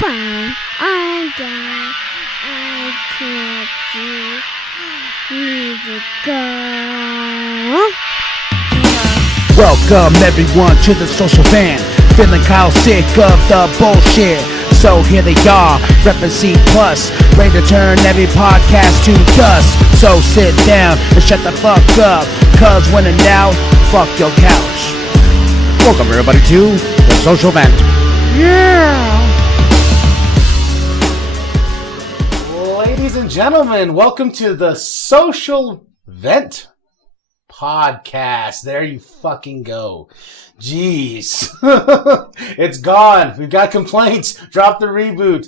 Bye. I got. I can't see. Need to go. Welcome everyone to the social van. Feeling Kyle sick of the bullshit. So here they are, reppin' C+, ready to turn every podcast to dust. So sit down and shut the fuck up, cause when in doubt, fuck your couch. Welcome everybody to the social vent. Yeah! Ladies and gentlemen, welcome to the social vent podcast. There you fucking go. Jeez. It's gone. We've got complaints. Drop the reboot.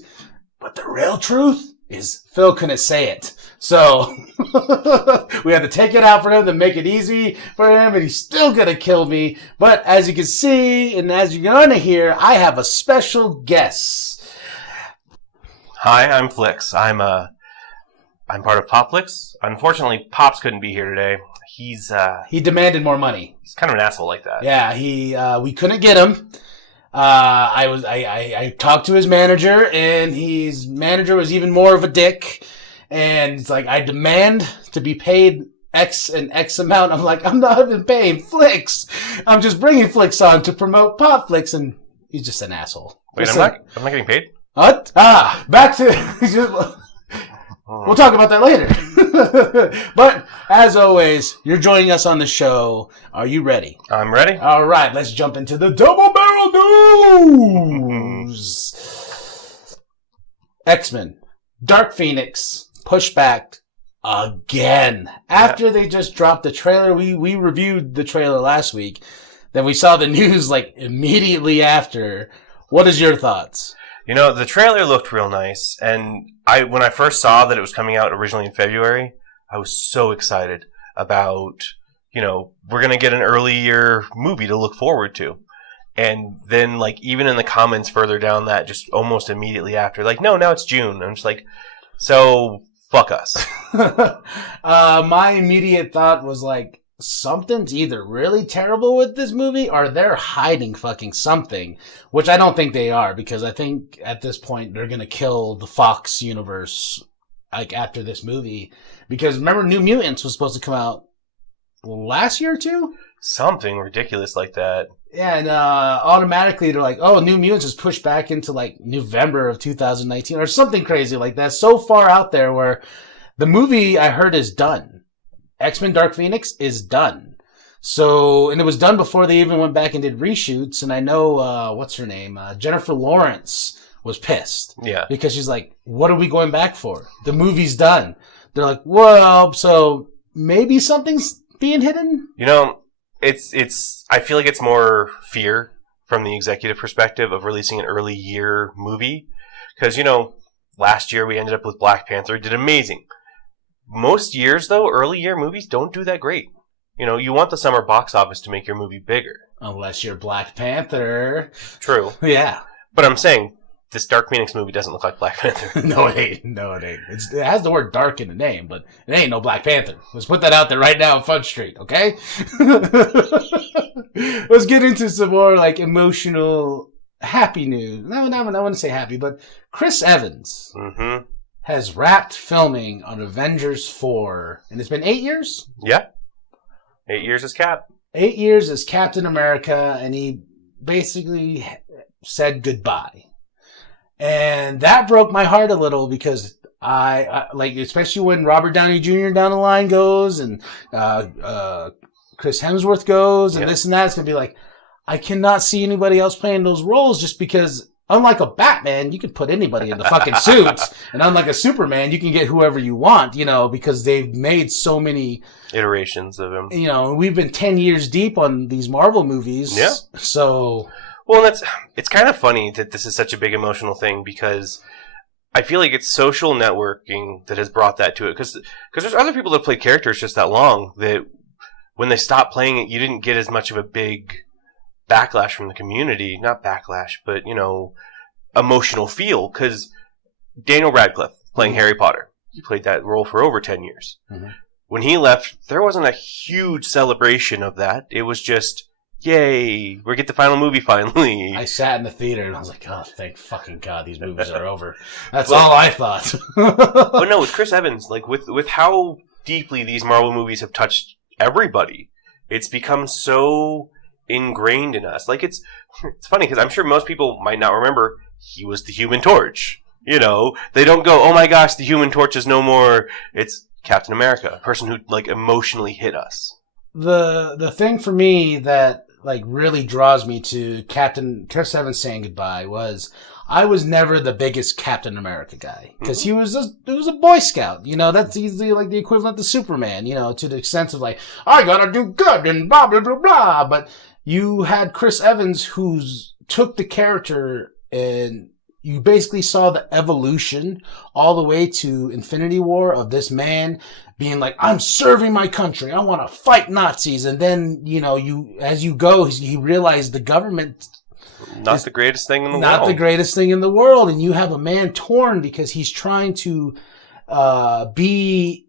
But the real truth is Phil couldn't say it. So we had to take it out for him to make it easy for him, and he's still gonna kill me. But as you can see, and as you're gonna hear, I have a special guest. Hi, I'm Flix. I'm part of PopFlix. Unfortunately, Pops couldn't be here today. He demanded more money. He's kind of an asshole like that. Yeah, we couldn't get him. I talked to his manager, and his manager was even more of a dick. And it's like, I demand to be paid X amount. I'm like, I'm not even paying Flix. I'm just bringing Flix on to promote PopFlix, and he's just an asshole. Wait, I'm not getting paid? What? Back to... We'll talk about that later. But, as always, you're joining us on the show. Are you ready? I'm ready. All right, let's jump into the Double Barrel News. X-Men, Dark Phoenix, pushed back again. After they just dropped the trailer, we reviewed the trailer last week. Then we saw the news like immediately after. What is your thoughts? You know, the trailer looked real nice, and when I first saw that it was coming out originally in February, I was so excited about, we're going to get an early year movie to look forward to. And then, even in the comments further down that, just almost immediately after, no, now it's June. I'm just like, so, fuck us. My immediate thought was something's either really terrible with this movie or they're hiding fucking something, which I don't think they are, because I think at this point they're going to kill the Fox universe after this movie. Because remember, New Mutants was supposed to come out last year or two? Something ridiculous like that. Yeah, and automatically they're like, oh, New Mutants is pushed back into November of 2019 or something crazy like that. So far out there where the movie I heard is done. X-Men Dark Phoenix is done. So, and it was done before they even went back and did reshoots. And I know, what's her name? Jennifer Lawrence was pissed. Yeah. Because she's like, what are we going back for? The movie's done. They're like, well, so maybe something's being hidden? I feel like it's more fear from the executive perspective of releasing an early year movie. Because, last year we ended up with Black Panther. It did amazing. Most years, though, early year movies don't do that great. You want the summer box office to make your movie bigger. Unless you're Black Panther. True. Yeah. But I'm saying, this Dark Phoenix movie doesn't look like Black Panther. No, it ain't. It has the word dark in the name, but it ain't no Black Panther. Let's put that out there right now on Fudge Street, okay? Let's get into some more, emotional, happy news. No, I wouldn't say happy, but Chris Evans. Mm-hmm. Has wrapped filming on Avengers 4. And it's been 8 years? Yeah. 8 years as Cap. 8 years as Captain America, and he basically said goodbye. And that broke my heart a little because I especially when Robert Downey Jr. down the line goes and Chris Hemsworth goes and this and that, it's going to be I cannot see anybody else playing those roles just because... Unlike a Batman, you can put anybody in the fucking suits. And unlike a Superman, you can get whoever you want, because they've made so many... iterations of him. We've been 10 years deep on these Marvel movies. Yeah. So... Well, it's kind of funny that this is such a big emotional thing because I feel like it's social networking that has brought that to it. Because there's other people that play characters just that long that when they stopped playing it, you didn't get as much of a big... backlash from the community, not backlash, but, emotional feel, because Daniel Radcliffe playing Harry Potter, he played that role for over 10 years. Mm-hmm. When he left, there wasn't a huge celebration of that. It was just, Yay! We get the final movie finally. I sat in the theater and I was like, oh, thank fucking God these movies are over. That's all I thought. But no, with Chris Evans, like with how deeply these Marvel movies have touched everybody, it's become so ingrained in us. Like it's funny because I'm sure most people might not remember he was the Human Torch. You know, they don't go, oh my gosh, the Human Torch is no more. It's Captain America, a person who like emotionally hit us. The thing for me that like really draws me to Captain Chris Evans saying goodbye was I was never the biggest Captain America guy because he was a Boy Scout. You know, that's easily like the equivalent to Superman. You know, to the extent of like I gotta do good and blah blah blah blah. But you had Chris Evans who's took the character and you basically saw the evolution all the way to Infinity War of this man being like, I'm serving my country. I want to fight Nazis. And then, you know, as you go, he realized the government not the greatest thing in the world. Not the greatest thing in the world. And you have a man torn because he's trying to be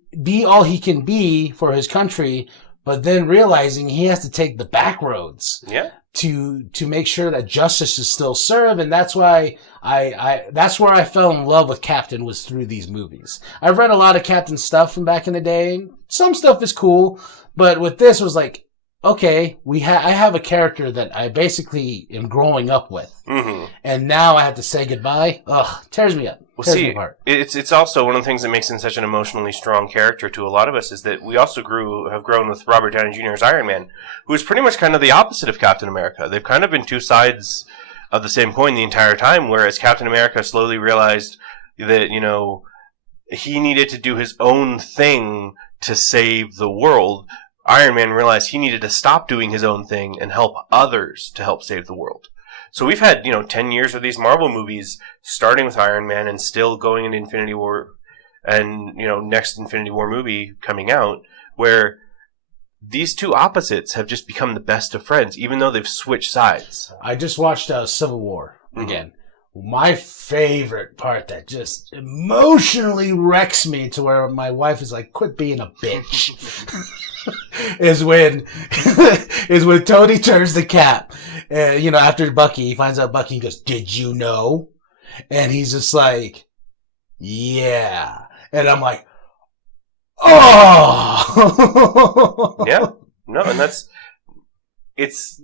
all he can be for his country, but then realizing he has to take the back roads. Yeah. To make sure that justice is still served, and that's why that's where I fell in love with Captain was through these movies. I've read a lot of Captain stuff from back in the day. And some stuff is cool, but with this was like, okay, I have a character that I basically am growing up with, and now I have to say goodbye. Ugh, tears me up. Well, see, it's also one of the things that makes him such an emotionally strong character to a lot of us is that we also have grown with Robert Downey Jr. as Iron Man, who is pretty much kind of the opposite of Captain America. They've kind of been two sides of the same coin the entire time, whereas Captain America slowly realized that, you know, he needed to do his own thing to save the world. Iron Man realized he needed to stop doing his own thing and help others to help save the world. So we've had, 10 years of these Marvel movies, starting with Iron Man and still going into Infinity War and, next Infinity War movie coming out, where these two opposites have just become the best of friends, even though they've switched sides. I just watched Civil War again. My favorite part that just emotionally wrecks me to where my wife is like, quit being a bitch, is when Tony turns the cap. After Bucky, he finds out Bucky, he goes, did you know? And he's just like, yeah. And I'm like, oh! Yeah. No, and it's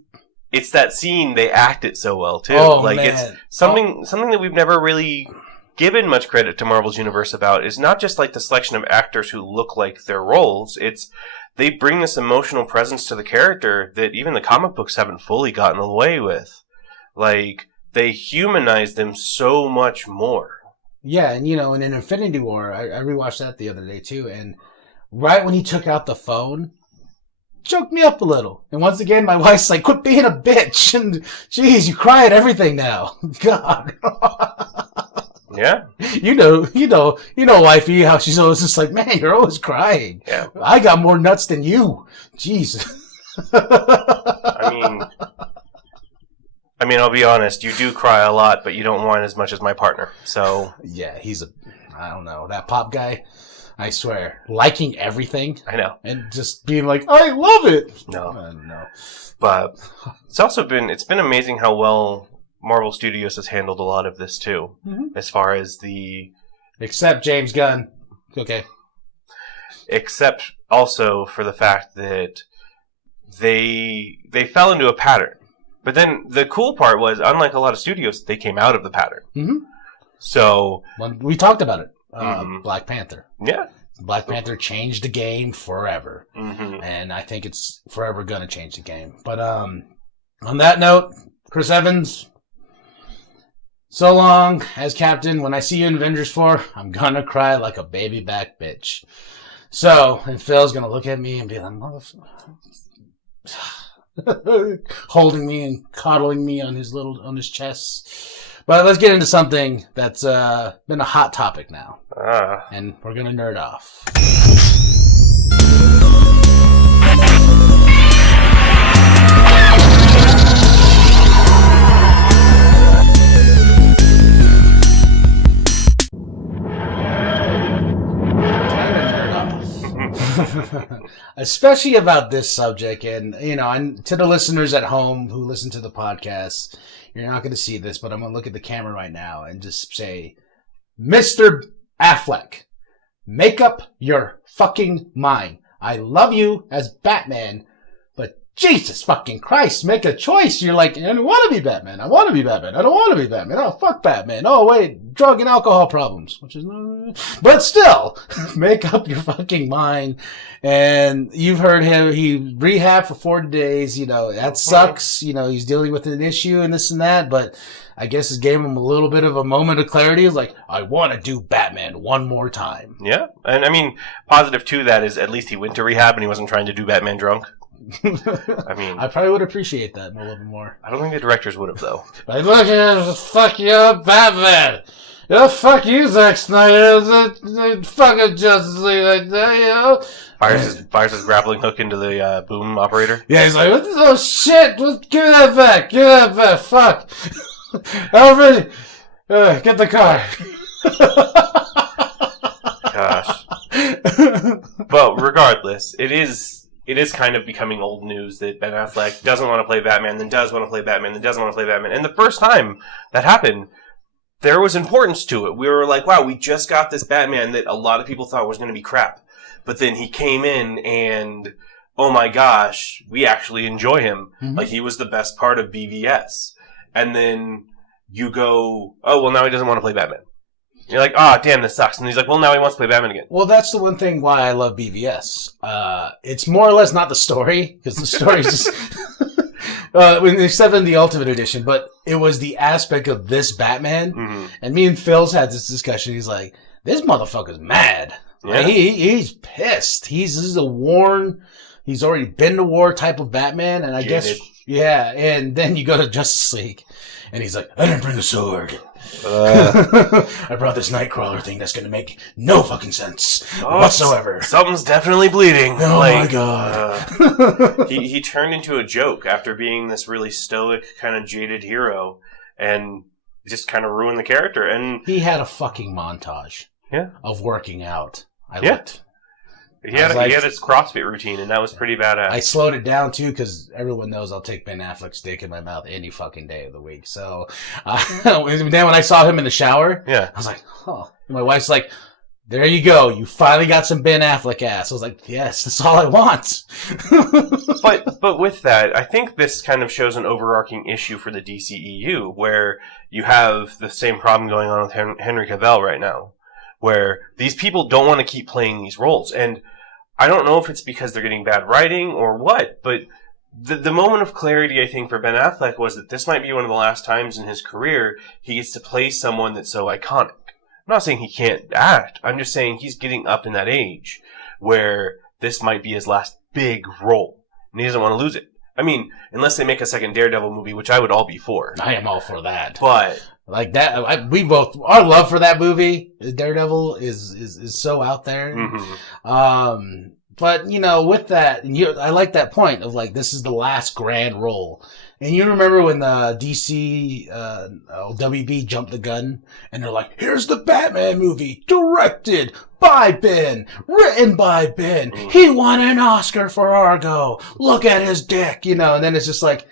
that scene, they act it so well, too. Oh, like, man. It's something that we've never really given much credit to Marvel's universe about is not just like the selection of actors who look like their roles, it's they bring this emotional presence to the character that even the comic books haven't fully gotten away with. Like, they humanize them so much more. Yeah, and in Infinity War, I rewatched that the other day too, and right when he took out the phone, choked me up a little. And once again, my wife's like, quit being a bitch, and geez, you cry at everything now. God. Yeah. You know, wifey, how she's always just like, man, you're always crying. Yeah. I got more nuts than you. Jeez. I mean, I'll be honest, you do cry a lot, but you don't whine as much as my partner, so. Yeah, I don't know, that pop guy, I swear, liking everything. I know. And just being like, I love it. No. No. But it's been amazing how well Marvel Studios has handled a lot of this too, as far as except James Gunn. Okay. Except also for the fact that they fell into a pattern. But then the cool part was, unlike a lot of studios, they came out of the pattern. Mm-hmm. So we talked about it. Black Panther. Yeah. Black Panther changed the game forever. Mm-hmm. And I think it's forever going to change the game. But on that note, Chris Evans, so long as Captain. When I see you in Avengers 4, I'm going to cry like a baby back bitch. So, and Phil's going to look at me and be like, holding me and coddling me on his chest. But let's get into something that's been a hot topic now. And we're going to nerd off. especially about this subject. And, and to the listeners at home who listen to the podcast, you're not going to see this, but I'm going to look at the camera right now and just say, Mr. Affleck, make up your fucking mind. I love you as Batman, but Jesus fucking Christ, make a choice. You're like, I don't want to be Batman. I want to be Batman. I don't want to be Batman. Oh, fuck Batman. Oh, wait, drug and alcohol problems, which is, but still, make up your fucking mind. And you've heard him, he rehabbed for 40 days, that sucks. He's dealing with an issue and this and that, but I guess it gave him a little bit of a moment of clarity. It's like, I want to do Batman one more time. Yeah. And I mean, positive to that is at least he went to rehab and he wasn't trying to do Batman drunk. I mean, I probably would appreciate that a little bit more. I don't think the directors would have, though. Like, look at fuck you up, Batman. Fuck you, Zack Snyder. Fucking Justice League like that, Fires his grappling hook into the boom operator. Yeah, he's like, oh shit, give me that back. Give me that back. Fuck. Alfred, get the car. Gosh. But regardless, it is kind of becoming old news that Ben Affleck doesn't want to play Batman, then does want to play Batman, then doesn't want to play Batman. And the first time that happened, there was importance to it. We were like, wow, we just got this Batman that a lot of people thought was going to be crap. But then he came in and, oh my gosh, we actually enjoy him. Mm-hmm. Like, he was the best part of BVS. And then you go, oh, well, now he doesn't want to play Batman. You're like, oh, damn, this sucks. And he's like, well, now he wants to play Batman again. Well, that's the one thing why I love BVS. It's more or less not the story, because the story is just... except in the Ultimate Edition, but it was the aspect of this Batman. Mm-hmm. And me and Phil's had this discussion. He's like, this motherfucker's mad. Yeah. Like, he's pissed. He's a worn, he's already been to war type of Batman. And I guess, yeah. And then you go to Justice League, and he's like, I didn't bring a sword. I brought this Nightcrawler thing that's going to make no fucking sense whatsoever. Something's definitely bleeding. Oh my god. He turned into a joke after being this really stoic, kind of jaded hero, and just kind of ruined the character. And he had a fucking montage of working out. I looked. He had his CrossFit routine, and that was pretty badass. I slowed it down, too, because everyone knows I'll take Ben Affleck's dick in my mouth any fucking day of the week. So, then when I saw him in the shower, I was like, oh. And my wife's like, there you go. You finally got some Ben Affleck ass. I was like, yes, that's all I want. But with that, I think this kind of shows an overarching issue for the DCEU, where you have the same problem going on with Henry Cavill right now, where these people don't want to keep playing these roles. And I don't know if it's because they're getting bad writing or what, but the moment of clarity, I think, for Ben Affleck was that this might be one of the last times in his career he gets to play someone that's so iconic. I'm not saying he can't act. I'm just saying he's getting up in that age where this might be his last big role, and he doesn't want to lose it. I mean, unless they make a second Daredevil movie, which I would all be for. I am all for that. But... like that, our love for that movie, Daredevil, is so out there. Mm-hmm. But with that, I like that point of like, this is the last grand role. And you remember when the DC, WB jumped the gun and they're like, here's the Batman movie, directed by Ben, written by Ben. Mm-hmm. He won an Oscar for Argo. Look at his dick, and then it's just like,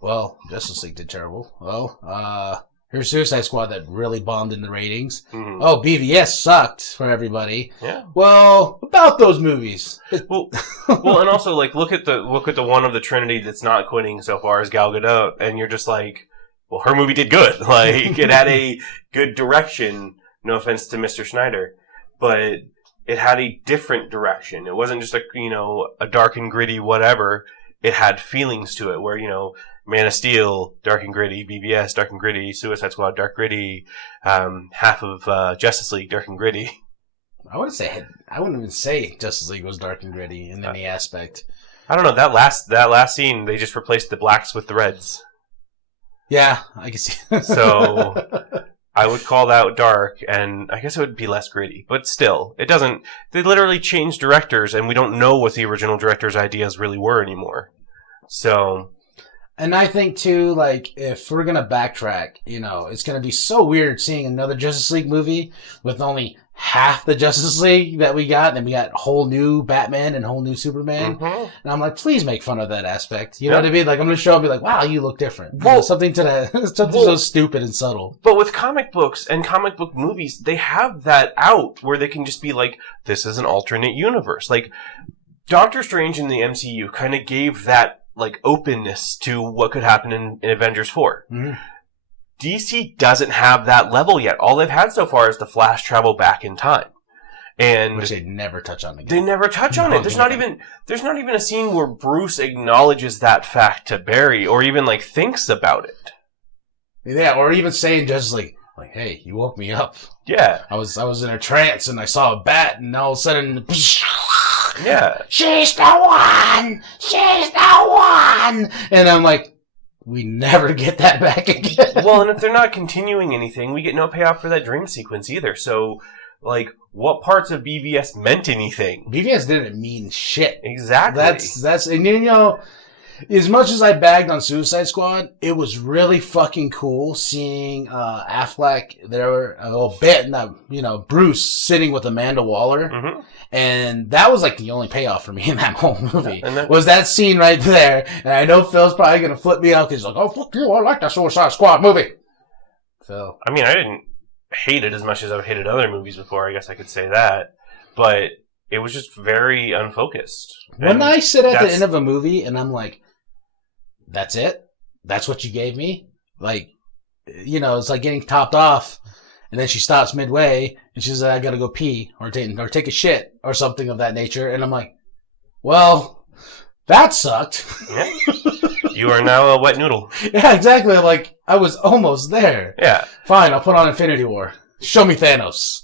well, Justice League did terrible. Well, here's Suicide Squad that really bombed in the ratings. Mm-hmm. Oh, BVS sucked for everybody. Yeah. Well, about those movies. well, and also like look at the one of the Trinity that's not quitting so far as Gal Gadot, and you're just like, well, her movie did good. Like it had a good direction. No offense to Mr. Snyder, but it had a different direction. It wasn't just a dark and gritty whatever. It had feelings to it where Man of Steel, dark and gritty, BVS, dark and gritty, Suicide Squad, dark gritty, half of Justice League, dark and gritty. I wouldn't even say Justice League was dark and gritty in any aspect. I don't know, that last scene, they just replaced the blacks with the reds. Yeah, I can see. So, I would call that dark, and I guess it would be less gritty. But still, it doesn't... They literally changed directors, and we don't know what the original director's ideas really were anymore. So... And I think, too, like, if we're going to backtrack, it's going to be so weird seeing another Justice League movie with only half the Justice League that we got, and then we got whole new Batman and whole new Superman. Mm-hmm. And I'm like, please make fun of that aspect. You know what I mean? Like, I'm going to show up and be like, wow, you look different. Well, something to that, something so stupid and subtle. But with comic books and comic book movies, they have that out where they can just be like, this is an alternate universe. Like, Doctor Strange in the MCU kind of gave that, like, openness to what could happen in Avengers 4. Mm-hmm. DC doesn't have that level yet. All they've had so far is the Flash travel back in time. And which they never touch on again. They never touch on it. There's not even a scene where Bruce acknowledges that fact to Barry or even like thinks about it. Yeah, or even saying just like, hey, you woke me up. Yeah. I was in a trance and I saw a bat and all of a sudden yeah. She's the one! She's the one! And I'm like, we never get that back again. Well, and if they're not continuing anything, we get no payoff for that dream sequence either. So, like, what parts of BVS meant anything? BVS didn't mean shit. Exactly. That's, and you know, as much as I bagged on Suicide Squad, it was really fucking cool seeing Affleck there a little bit, and Bruce sitting with Amanda Waller. Mm-hmm. And that was like the only payoff for me in that whole movie. Was that scene right there. And I know Phil's probably going to flip me out because he's like, oh, fuck you, I like that Suicide Squad movie. Phil. I mean, I didn't hate it as much as I've hated other movies before. I guess I could say that. But it was just very unfocused. When I sit at the end of a movie and I'm like, that's it? That's what you gave me? Like, it's like getting topped off. And then she stops midway, and she says, I gotta go pee, or take a shit, or something of that nature. And I'm like, well, that sucked. Yeah. You are now a wet noodle. Yeah, exactly. Like, I was almost there. Yeah. Fine, I'll put on Infinity War. Show me Thanos.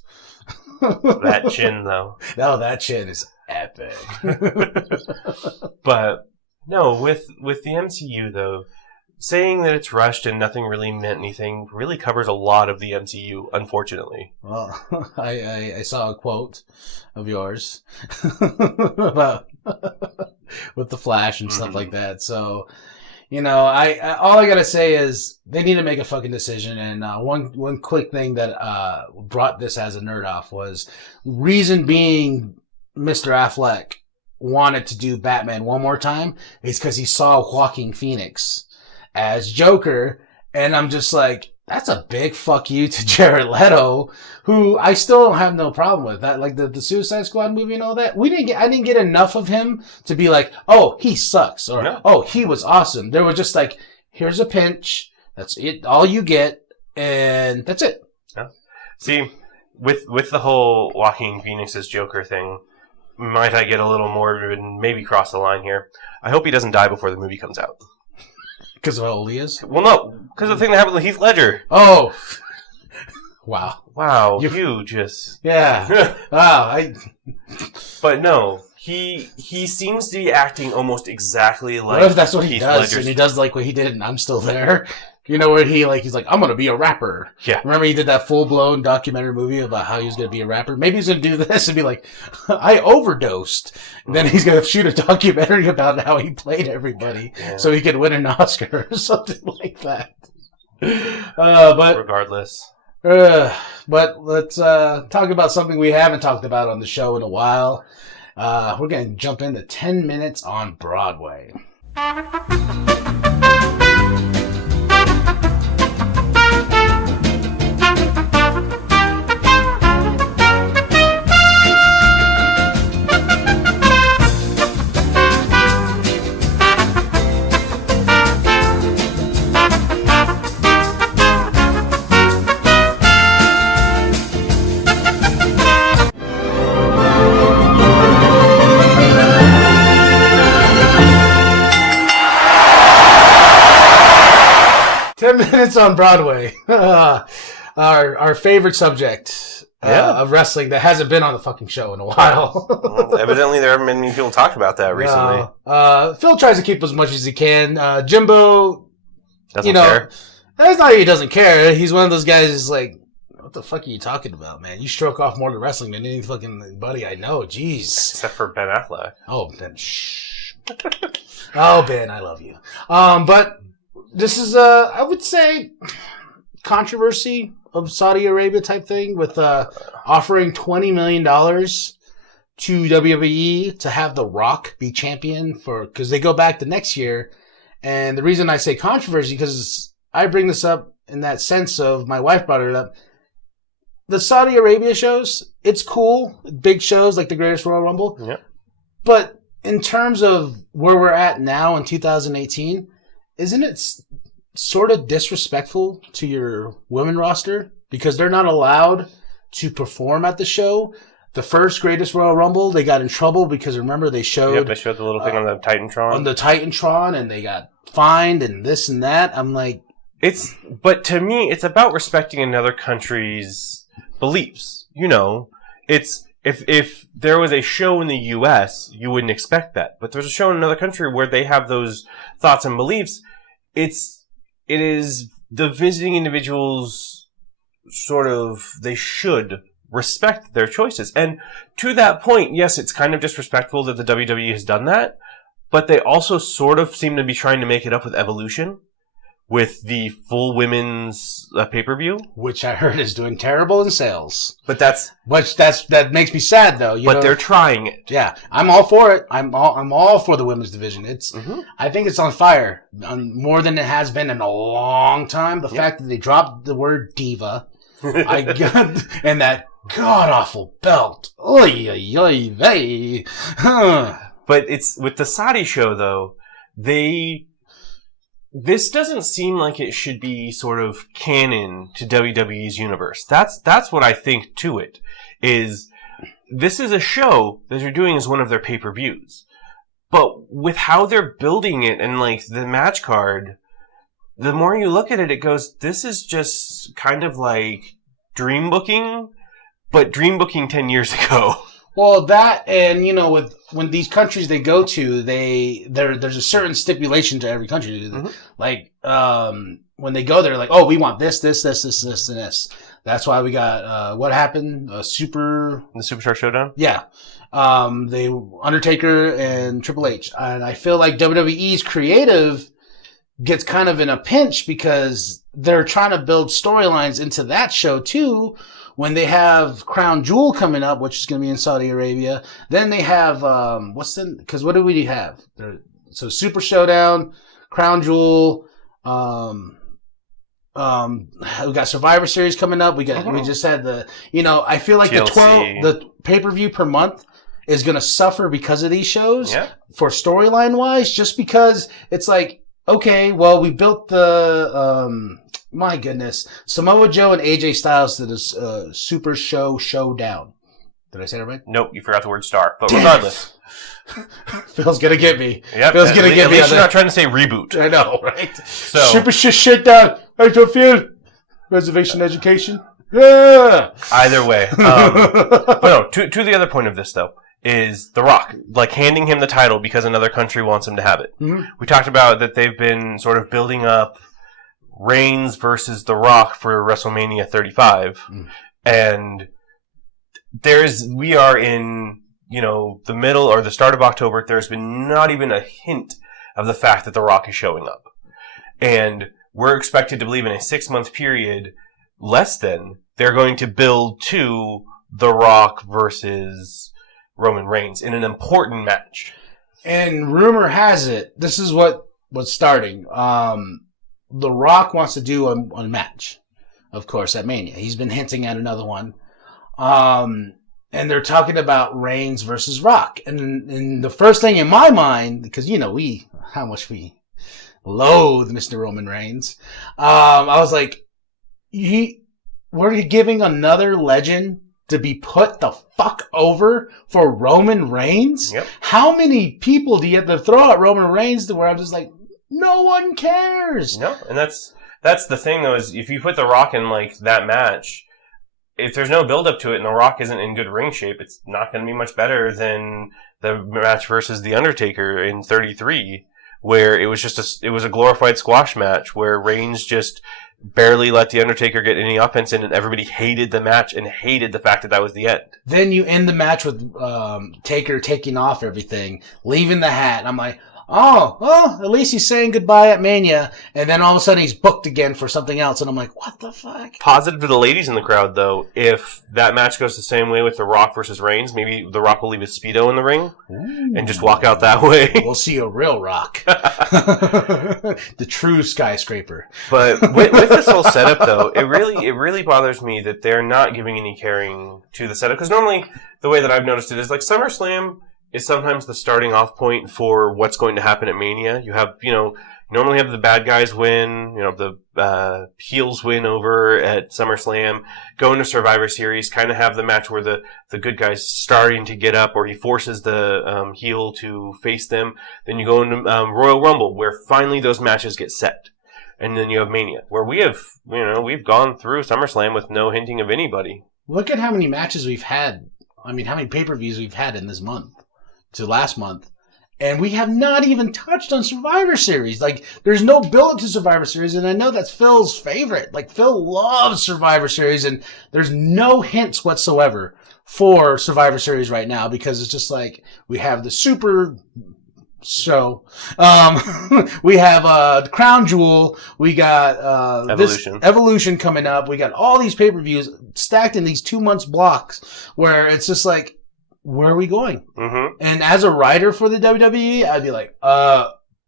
That chin, though. No, that chin is epic. But, no, with the MCU, though, saying that it's rushed and nothing really meant anything really covers a lot of the MCU, unfortunately. Well, I saw a quote of yours about with the Flash and stuff like that. So, I all I gotta say is they need to make a fucking decision. And one quick thing that brought this as a nerd off was reason being Mr. Affleck wanted to do Batman one more time is because he saw Joaquin Phoenix as Joker, and I'm just like, that's a big fuck you to Jared Leto, who I still don't have no problem with. That, like the Suicide Squad movie and all that. I didn't get enough of him to be like, oh, he sucks, or oh, he was awesome. There was just like, here's a pinch, that's it, all you get, and that's it. Yeah. See, with the whole Joaquin Phoenix's Joker thing, might I get a little more and maybe cross the line here? I hope he doesn't die before the movie comes out. Because of how old he is? Well, no. Because of the thing that happened with Heath Ledger. Oh. Wow. You just... Yeah. Wow. But no. He seems to be acting almost exactly like... What if that's what he Heath does? Ledger's... And he does like what he did in I'm Still There? Where he's like, I'm going to be a rapper. Yeah. Remember he did that full-blown documentary movie about how he was going to be a rapper? Maybe he's going to do this and be like, I overdosed. And then he's going to shoot a documentary about how he played everybody so he could win an Oscar or something like that. But regardless. But let's talk about something we haven't talked about on the show in a while. We're going to jump into 10 Minutes on Broadway. 10 Minutes on Broadway. Our favorite subject of wrestling that hasn't been on the fucking show in a while. Well, evidently there haven't been many people talking about that recently. Phil tries to keep as much as he can. Jimbo doesn't care. That's not that he doesn't care. He's one of those guys who's like, what the fuck are you talking about, man? You stroke off more to wrestling than any fucking buddy I know. Jeez. Except for Ben Affleck. Oh, Ben. Shh. Oh, Ben, I love you. But this is, I would say, controversy of Saudi Arabia type thing with offering $20 million to WWE to have The Rock be champion because they go back the next year. And the reason I say controversy, because I bring this up in that sense of my wife brought it up. The Saudi Arabia shows, it's cool. Big shows like the Greatest Royal Rumble. Yep. But in terms of where we're at now in 2018, isn't it sort of disrespectful to your women roster? Because they're not allowed to perform at the show. The first Greatest Royal Rumble, they got in trouble because remember they showed... Yep, they showed the little thing on the Titantron. On the Titantron, and they got fined and this and that. I'm like... But to me, it's about respecting another country's beliefs. You know, it's... If there was a show in the U.S., you wouldn't expect that. But there's a show in another country where they have those thoughts and beliefs. It is the visiting individuals sort of... They should respect their choices. And to that point, yes, it's kind of disrespectful that the WWE has done that, but they also sort of seem to be trying to make it up with Evolution, with the full women's pay-per-view. Which I heard is doing terrible in sales. But that makes me sad, though. But they're trying it. Yeah, I'm all for it. I'm all for the women's division. I think it's on fire, more than it has been in a long time. The fact that they dropped the word diva, and that god-awful belt. Oy, oy, oy, vey. But it's with the Saudi show, though, this doesn't seem like it should be sort of canon to WWE's universe. That's what I think to it, is this is a show that they're doing as one of their pay-per-views. But with how they're building it and, like, the match card, the more you look at it, it goes, this is just kind of like dream booking, but dream booking 10 years ago. Well, that, and, you know, when these countries they go to, there's a certain stipulation to every country. Mm-hmm. Like, when they go there, like, oh, we want this, and this. That's why we got, what happened? The Superstar Showdown? Yeah. Undertaker and Triple H. And I feel like WWE's creative gets kind of in a pinch because they're trying to build storylines into that show too. When they have Crown Jewel coming up, which is going to be in Saudi Arabia, then they have, because what do we have? So Super Showdown, Crown Jewel, we got Survivor Series coming up. We just had I feel like TLC. The pay-per-view per month is going to suffer because of these shows for storyline wise, just because it's like, okay, well, we built the, my goodness, Samoa Joe and AJ Styles to this Super Showdown. Did I say that right? Nope, you forgot the word star. But regardless. Phil's gonna get me. Yep, Phil's gonna get me. At least you're not trying to say reboot. I know, right? So. Super Showdown. I don't feel reservation education. Yeah. Either way. But no, to the other point of this, though, is The Rock, like handing him the title because another country wants him to have it. Mm-hmm. We talked about that they've been sort of building up Reigns versus The Rock for WrestleMania 35. Mm. And we are in, the middle or the start of October. There's been not even a hint of the fact that The Rock is showing up. And we're expected to believe in a 6-month period, less than, they're going to build to The Rock versus Roman Reigns in an important match. And rumor has it, this is what's starting. The Rock wants to do a match, of course, at Mania. He's been hinting at another one. And they're talking about Reigns versus Rock. And the first thing in my mind, because how much we loathe Mr. Roman Reigns, I was like, we're giving another legend to be put the fuck over for Roman Reigns? Yep. How many people do you have to throw at Roman Reigns to where I'm just like, no one cares? No, and that's the thing, though, is if you put The Rock in, like, that match, if there's no build-up to it and The Rock isn't in good ring shape, it's not going to be much better than the match versus The Undertaker in 33, where it was a glorified squash match where Reigns just barely let The Undertaker get any offense in, and everybody hated the match and hated the fact that was the end. Then you end the match with Taker taking off everything, leaving the hat, and I'm like, oh, well, at least he's saying goodbye at Mania, and then all of a sudden he's booked again for something else, and I'm like, what the fuck? Positive to the ladies in the crowd, though. If that match goes the same way with The Rock versus Reigns, maybe The Rock will leave his Speedo in the ring and just walk out that way. We'll see a real Rock. The true skyscraper. But with this whole setup, though, it really bothers me that they're not giving any caring to the setup. Because normally, the way that I've noticed it is, like, SummerSlam is sometimes the starting off point for what's going to happen at Mania. You have, normally have the bad guys win, the heels win over at SummerSlam, go into Survivor Series, kind of have the match where the good guy's starting to get up, or he forces the heel to face them. Then you go into Royal Rumble, where finally those matches get set. And then you have Mania, where we've gone through SummerSlam with no hinting of anybody. Look at how many matches we've had. I mean, how many pay-per-views we've had in this month to last month. And we have not even touched on Survivor Series. Like, there's no build to Survivor Series, and I know that's Phil's favorite. Like, Phil loves Survivor Series, and there's no hints whatsoever for Survivor Series right now, because it's just like, we have the Super Show, we have Crown Jewel, we got Evolution coming up, we got all these pay-per-views stacked in these 2 months blocks, where it's just like, where are we going? Mm-hmm. And as a writer for the WWE, I'd be like,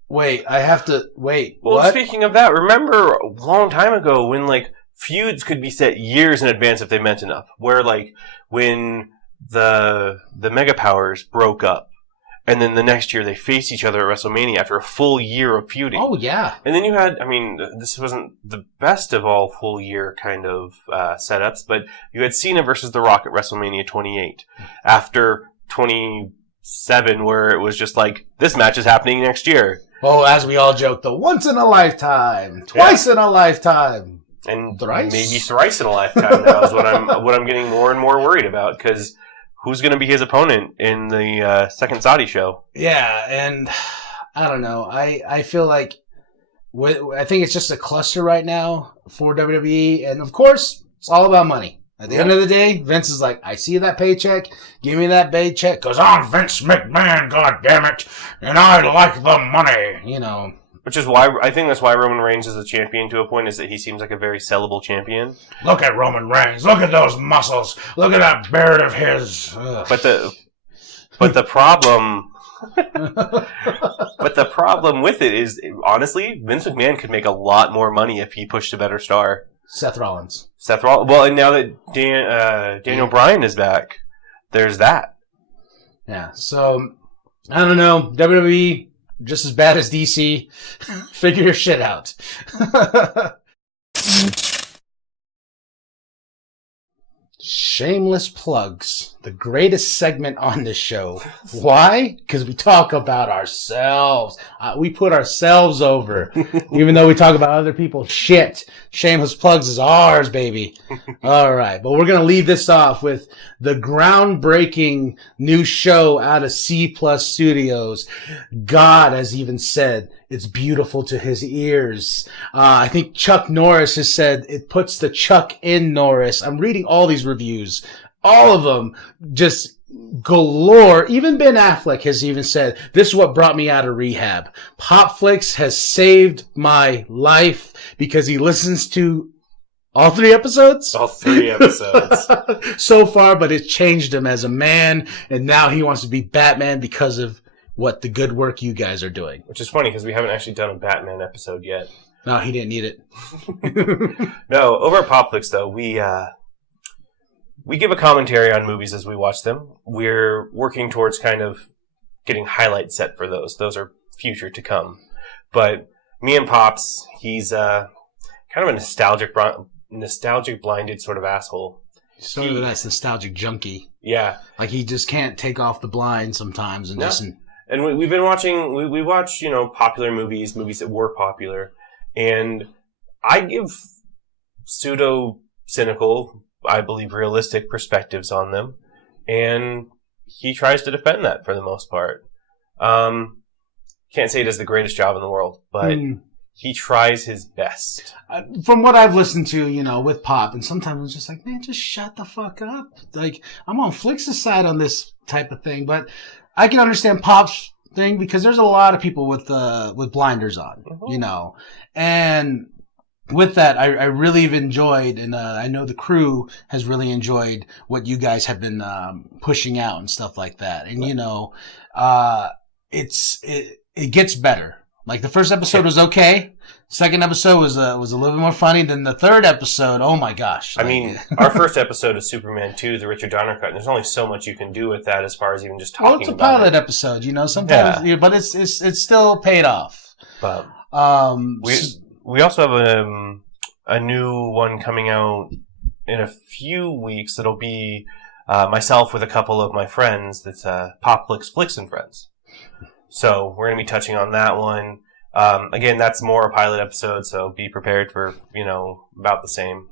wait, I have to, wait, well, what? Speaking of that, remember a long time ago when, like, feuds could be set years in advance if they meant enough. Where, like, when the Mega Powers broke up, and then the next year they faced each other at WrestleMania after a full year of feuding. Oh, yeah. And then you had, this wasn't the best of all full year kind of setups, but you had Cena versus The Rock at WrestleMania 28. After 27, where it was just like, this match is happening next year. Oh, as we all joke, the once in a lifetime, twice in a lifetime, and thrice? Maybe thrice in a lifetime now is what I'm getting more and more worried about, because who's going to be his opponent in the second Saudi show? Yeah, and I don't know. I feel like I think it's just a cluster right now for WWE, and of course, it's all about money. At the end of the day, Vince is like, I see that paycheck, give me that paycheck, because I'm Vince McMahon, goddammit, and I like the money, Which is why, I think that's why Roman Reigns is a champion to a point, is that he seems like a very sellable champion. Look at Roman Reigns, look at those muscles, look at that beard of his. Ugh. But the problem... But the problem with it is, honestly, Vince McMahon could make a lot more money if he pushed a better star. Seth Rollins. Well, and now that Daniel Bryan is back, there's that. Yeah, so, I don't know, WWE, just as bad as DC, figure your shit out. Shameless plugs. The greatest segment on this show. Why? Because we talk about ourselves. We put ourselves over. Even though we talk about other people's shit. Shameless plugs is ours, baby. All right. But we're going to leave this off with the groundbreaking new show out of C Plus Studios. God has even said it's beautiful to his ears. I think Chuck Norris has said it puts the Chuck in Norris. I'm reading all these reviews. All of them just galore. Even Ben Affleck has even said, this is what brought me out of rehab. PopFlix has saved my life because he listens to all 3 episodes? All 3 episodes. So far, but it changed him as a man, and now he wants to be Batman because of what the good work you guys are doing. Which is funny, because we haven't actually done a Batman episode yet. No, he didn't need it. No, over at PopFlix, though, we give a commentary on movies as we watch them. We're working towards kind of getting highlights set for those. Those are future to come. But me and Pops, he's kind of a nostalgic blinded sort of asshole. Sort of a nice nostalgic junkie. Yeah. Like he just can't take off the blind sometimes and just... And we've been watching, we watch, popular movies that were popular. And I give pseudo-cynical, I believe realistic perspectives on them. And he tries to defend that for the most part. Can't say he does the greatest job in the world, but he tries his best. From what I've listened to, with Pop, and sometimes I'm just like, man, just shut the fuck up. Like, I'm on Flix's side on this type of thing, but I can understand Pop's thing because there's a lot of people with blinders on, and with that, I really have enjoyed, and I know the crew has really enjoyed what you guys have been pushing out and stuff like that. And it gets better. Like the first episode was okay. Second episode was a little bit more funny than the third episode. Oh my gosh! I mean, our first episode is Superman 2, the Richard Donner cut, and there's only so much you can do with that as far as even just talking. Well, it's a pilot episode, sometimes, but it's still paid off. But we also have a new one coming out in a few weeks. It'll be myself with a couple of my friends. That's PopFlix, Flix and Friends. So we're going to be touching on that one. Again, that's more a pilot episode, so be prepared for, about the same.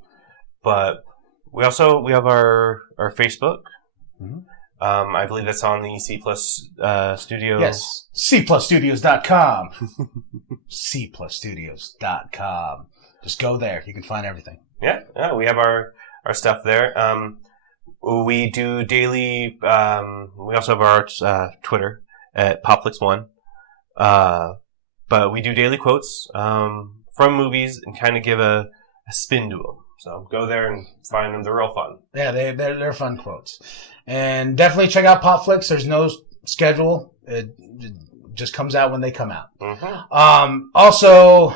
But we have our Facebook. Mm-hmm. I believe that's on the C Plus Studio. Yes, cplusstudios.com. cplusstudios.com. Just go there. You can find everything. Yeah, we have our stuff there. We do daily. We also have our Twitter at PopFlix1. But we do daily quotes from movies and kind of give a spin to them. So go there and find them. They're real fun. Yeah, they're fun quotes. And definitely check out PopFlix. There's no schedule. It just comes out when they come out. Mm-hmm. Also,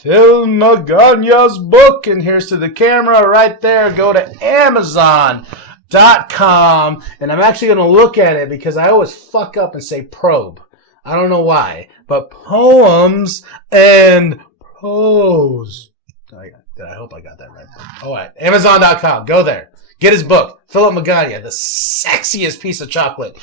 Phil Magana's book. And here's to the camera right there. Go to Amazon.com. And I'm actually going to look at it because I always fuck up and say probe. I don't know why, but poems and prose. I hope I got that right. All right, Amazon.com. Go there. Get his book. Philip Magana, the sexiest piece of chocolate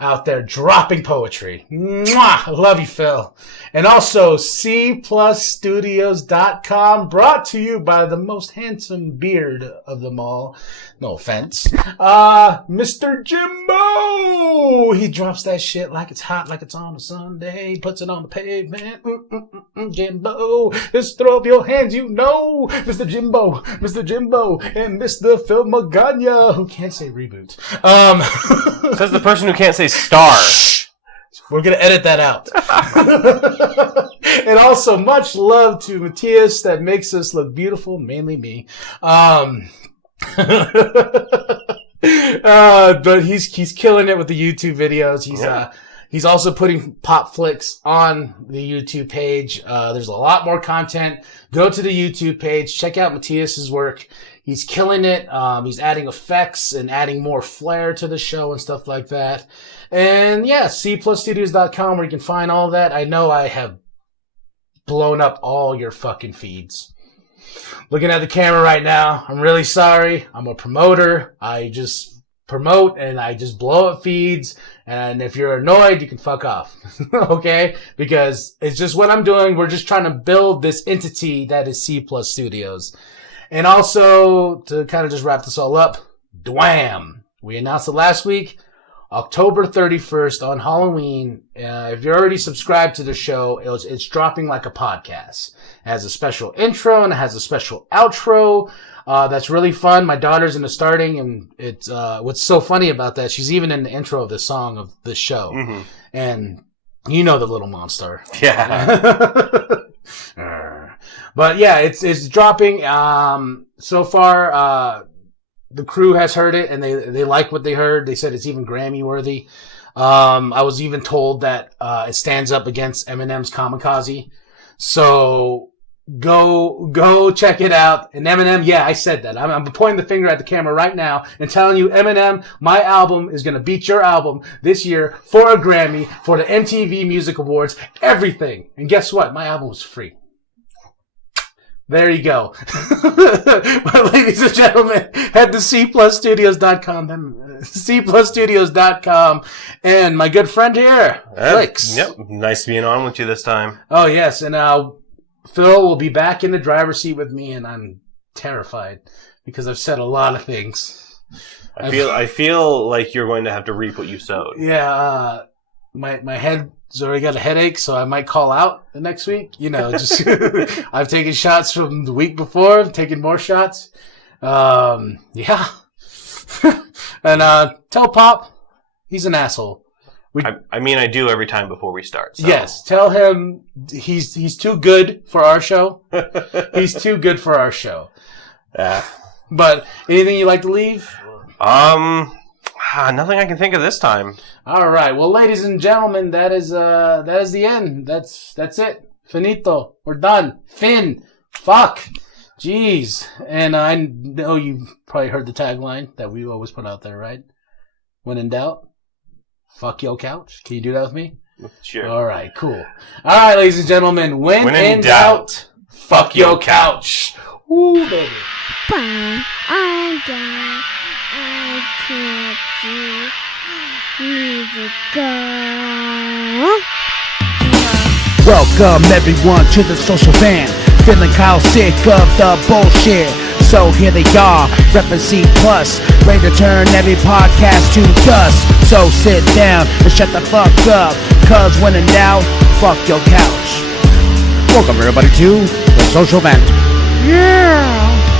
out there, dropping poetry. Mwah! I love you, Phil. And also, cplusstudios.com, brought to you by the most handsome beard of them all. No offense. Mr. Jimbo! He drops that shit like it's hot, like it's on a Sunday. Puts it on the pavement. Jimbo, just throw up your hands, Mr. Jimbo, and Mr. Phil Magana, who can't say reboot. Says the person who can't say star. We're going to edit that out. And also, much love to Matthias that makes us look beautiful, mainly me. But he's killing it with the YouTube videos. He's also putting PopFlix on the YouTube page. There's a lot more content. Go to the YouTube page. Check out Matthias's work. He's killing it. He's adding effects and adding more flair to the show and stuff like that. And yeah, cplusstudios.com where you can find all that. I know I have blown up all your fucking feeds. Looking at the camera right now, I'm really sorry. I'm a promoter. I just promote and I just blow up feeds. And if you're annoyed, you can fuck off. Okay? Because it's just what I'm doing. We're just trying to build this entity that is C Plus Studios. And also, to kind of just wrap this all up, Dwam! We announced it last week. October 31st on Halloween. If you're already subscribed to the show, it's dropping like a podcast. It has a special intro and it has a special outro. That's really fun. My daughter's in the starting, and it's what's so funny about that, she's even in the intro of the song of the show. Mm-hmm. And you know the little monster. Yeah. But yeah, it's dropping. So far, the crew has heard it and they like what they heard. They said it's even Grammy worthy. I was even told that it stands up against Eminem's Kamikaze. So go check it out. And Eminem, yeah, I said that. I'm pointing the finger at the camera right now and telling you, Eminem, my album is going to beat your album this year for a Grammy, for the MTV Music Awards, everything. And guess what? My album was free. There you go. But ladies and gentlemen, head to cplusstudios.com, cplusstudios.com, and my good friend here, Flix. Yep, nice being on with you this time. Oh, yes, and Phil will be back in the driver's seat with me, and I'm terrified because I've said a lot of things. I feel like you're going to have to reap what you sowed. Yeah, my head's already got a headache, so I might call out the next week. Just I've taken shots from the week before. I'm taking more shots. Yeah. And tell Pop he's an asshole. I mean, I do every time before we start. So. Yes, tell him he's too good for our show. He's too good for our show. But anything you'd like to leave? Nothing I can think of this time. All right. Well, ladies and gentlemen, that is the end. That's it. Finito. We're done. Fuck. Jeez. And I know you probably heard the tagline that we always put out there, right? When in doubt, fuck your couch. Can you do that with me? Sure. All right. Cool. All right, ladies and gentlemen. When in doubt, fuck your couch. Woo, baby. Bye. I can't see. Need to go. Welcome everyone to the social van. Feeling Kyle sick of the bullshit. So here they are, reppin' C+, ready to turn every podcast to dust. So sit down and shut the fuck up, cause when in doubt, fuck your couch. Welcome everybody to the social vent. Yeah.